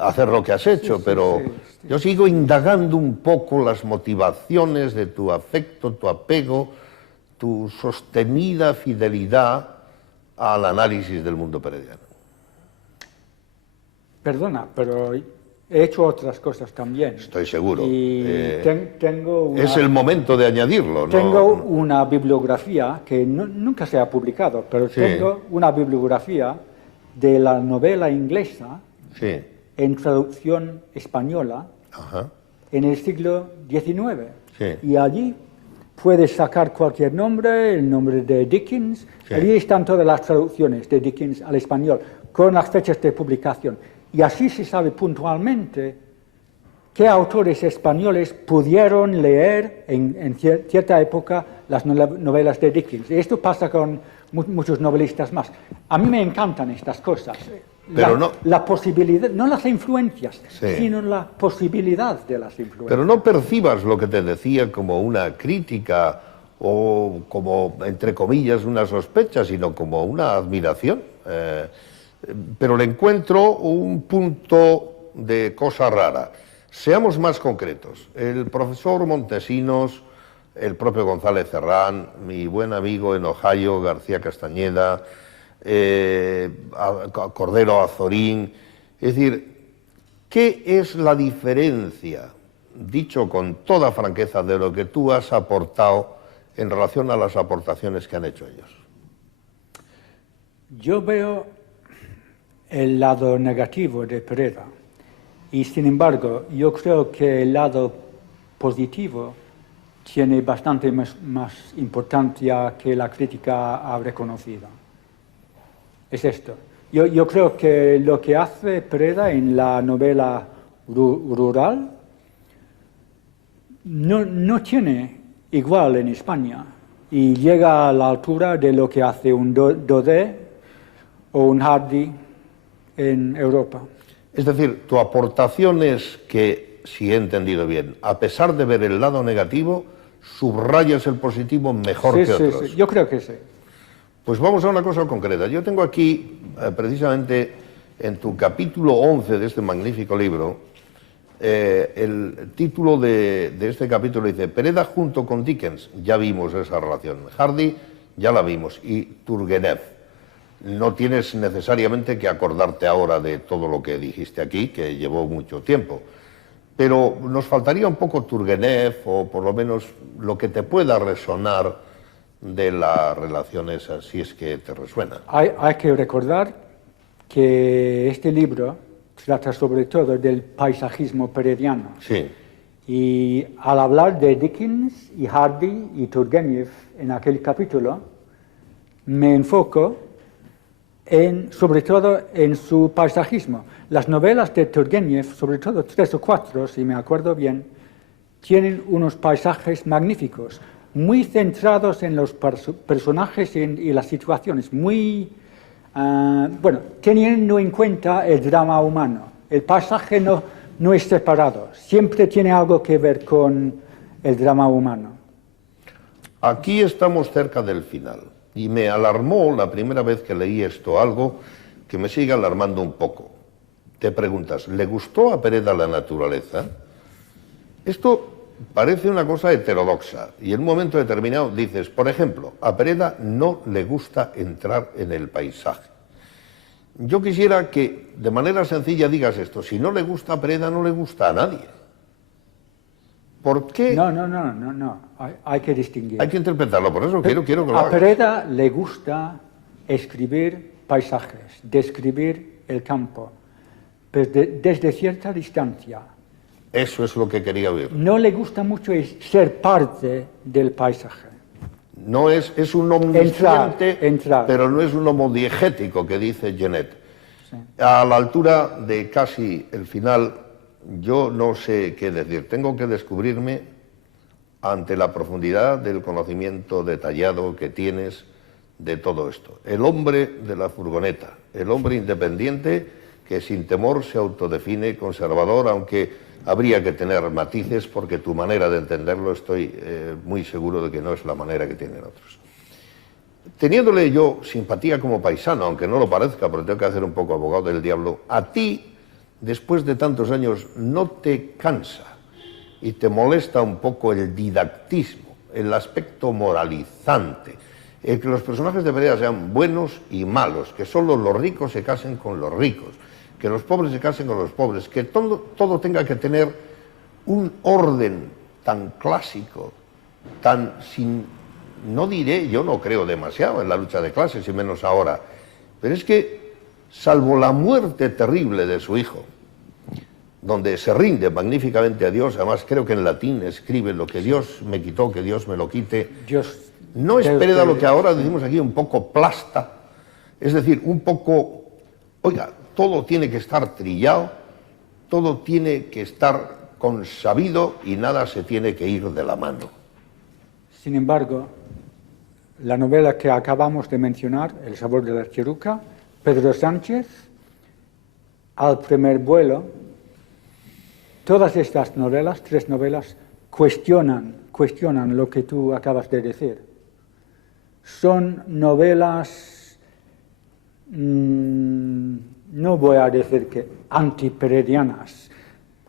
hacer lo que has hecho, pero yo sigo indagando un poco las motivaciones de tu afecto, tu apego, tu sostenida fidelidad al análisis del mundo perediano. Perdona, pero he hecho otras cosas también. Estoy seguro. Y tengo es el momento de añadirlo, ¿no? Tengo una bibliografía que nunca se ha publicado, pero tengo una bibliografía de la novela inglesa en traducción española. Ajá. en el siglo XIX. Sí. Y allí puedes sacar cualquier nombre, el nombre de Dickens, Sí. allí están todas las traducciones de Dickens al español, con las fechas de publicación. Y así se sabe puntualmente qué autores españoles pudieron leer en cierta época las novelas de Dickens. Y esto pasa con muchos novelistas más. A mí me encantan estas cosas. Pero La posibilidad, no las influencias, Sí. sino la posibilidad de las influencias. Pero no percibas lo que te decía como una crítica o como, entre comillas, una sospecha, sino como una admiración. Pero le encuentro un punto de cosa rara. Seamos más concretos. El profesor Montesinos, el propio González Cerrán, mi buen amigo en Ohio, García Castañeda, Cordero Azorín. Es decir, ¿qué es la diferencia, dicho con toda franqueza, de lo que tú has aportado en relación a las aportaciones que han hecho ellos? Yo veo el lado negativo de Pereda y, sin embargo, yo creo que el lado positivo tiene bastante más importancia que la crítica ha reconocido. Es esto. Yo creo que lo que hace Pereda en la novela rural no tiene igual en España y llega a la altura de lo que hace un Daudet o un Hardy en Europa. Es decir, tu aportación es que, si he entendido bien, a pesar de ver el lado negativo, subrayas el positivo mejor que otros. Sí, yo creo que sí. Pues vamos a una cosa concreta. Yo tengo aquí, precisamente, en tu capítulo 11 de este magnífico libro, el título de este capítulo dice: Pereda junto con Dickens, ya vimos esa relación. Hardy, ya la vimos. Y Turgenev. No tienes necesariamente que acordarte ahora de todo lo que dijiste aquí, que llevó mucho tiempo. Pero nos faltaría un poco Turgenev, o por lo menos lo que te pueda resonar de las relaciones, si es que te resuena. Hay que recordar que este libro trata sobre todo del paisajismo perediano. Sí. Y al hablar de Dickens y Hardy y Turgenev en aquel capítulo, me enfoco sobre todo en su paisajismo. Las novelas de Turgenev, sobre todo 3 o 4, si me acuerdo bien, tienen unos paisajes magníficos, muy centrados en los personajes y las situaciones, muy, teniendo en cuenta el drama humano. El paisaje no es separado, siempre tiene algo que ver con el drama humano. Aquí estamos cerca del final, y me alarmó la primera vez que leí esto algo que me sigue alarmando un poco. Te preguntas, ¿le gustó a Pereda la naturaleza? Esto parece una cosa heterodoxa, y en un momento determinado dices, por ejemplo, a Pereda no le gusta entrar en el paisaje. Yo quisiera que de manera sencilla digas esto: si no le gusta a Pereda, no le gusta a nadie. ¿Por qué? No, hay que distinguir. Hay que interpretarlo, por eso quiero que lo hagas. A Pereda le gusta escribir paisajes, describir el campo, pero desde cierta distancia. Eso es lo que quería oír. No le gusta mucho ser parte del paisaje. No es un omnisciente, entrar. Pero no es un homodiegético, que dice Genet. Sí. A la altura de casi el final, yo no sé qué decir. Tengo que descubrirme ante la profundidad del conocimiento detallado que tienes de todo esto. El hombre de la furgoneta, el hombre independiente que sin temor se autodefine conservador, aunque habría que tener matices, porque tu manera de entenderlo estoy muy seguro de que no es la manera que tienen otros. Teniéndole yo simpatía como paisano, aunque no lo parezca, porque tengo que hacer un poco abogado del diablo, a ti, después de tantos años, ¿no te cansa y te molesta un poco el didactismo, el aspecto moralizante, el que los personajes de Pereda sean buenos y malos, que solo los ricos se casen con los ricos, que los pobres se casen con los pobres, que todo tenga que tener un orden tan clásico, tan sin... No diré, yo no creo demasiado en la lucha de clases, y menos ahora, pero es que, salvo la muerte terrible de su hijo, donde se rinde magníficamente a Dios. Además, creo que en latín escribe: lo que Dios me quitó, que Dios me lo quite. Dios, No es Pereda lo que ahora decimos aquí, un poco plasta, es decir, un poco, oiga, todo tiene que estar trillado, todo tiene que estar consabido y nada se tiene que ir de la mano. sin embargo, la novela que acabamos de mencionar, El sabor de la chiruca, Pedro Sánchez, Al primer vuelo, todas estas novelas, 3 novelas, cuestionan lo que tú acabas de decir. Son novelas, no voy a decir que antiperedianas,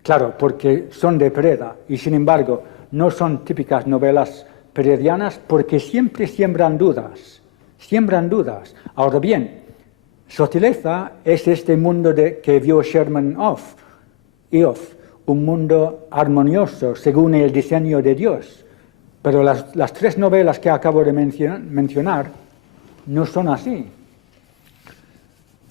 claro, porque son de Pereda, y sin embargo no son típicas novelas peredianas porque siempre siembran dudas. Ahora bien, Sotileza es este mundo que vio Sherman Eoff, un mundo armonioso según el diseño de Dios. Pero las 3 novelas que acabo de mencionar no son así.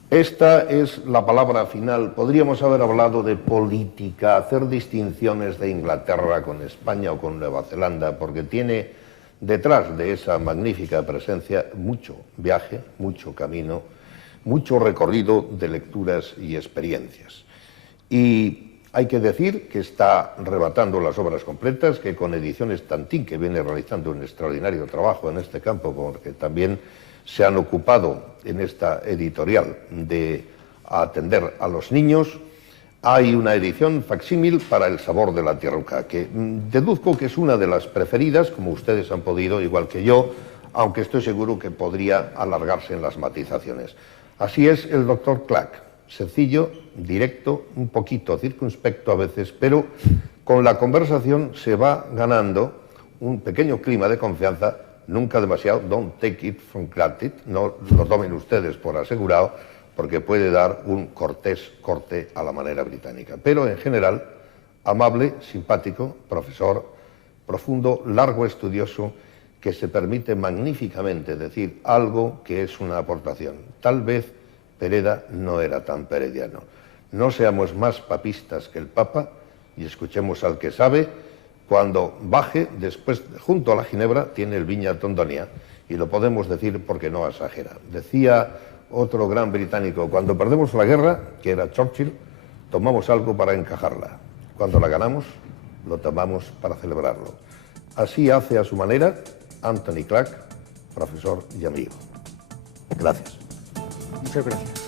Esta es la palabra final. Podríamos haber hablado de política, hacer distinciones de Inglaterra con España o con Nueva Zelanda, porque tiene detrás de esa magnífica presencia mucho viaje, mucho camino, mucho recorrido de lecturas y experiencias. Y hay que decir que está rebatando las obras completas, que con Ediciones Tantín, que viene realizando un extraordinario trabajo en este campo, porque también se han ocupado en esta editorial de atender a los niños, hay una edición facsímil para El sabor de la chiruca, que deduzco que es una de las preferidas, como ustedes han podido, igual que yo, aunque estoy seguro que podría alargarse en las matizaciones. Así es el doctor Clark, sencillo, directo, un poquito circunspecto a veces, pero con la conversación se va ganando un pequeño clima de confianza, nunca demasiado, don't take it for granted, no lo tomen ustedes por asegurado, porque puede dar un cortés corte a la manera británica. Pero en general, amable, simpático, profesor, profundo, largo estudioso, que se permite magníficamente decir algo que es una aportación. Tal vez Pereda no era tan perediano. No seamos más papistas que el Papa y escuchemos al que sabe. Cuando baje, después, junto a la Ginebra, tiene el Viña Tondonia, y lo podemos decir porque no exagera. Decía otro gran británico: cuando perdemos la guerra, que era Churchill, tomamos algo para encajarla. Cuando la ganamos, lo tomamos para celebrarlo. Así hace a su manera Anthony Clark, profesor y amigo. Gracias. Muchas gracias.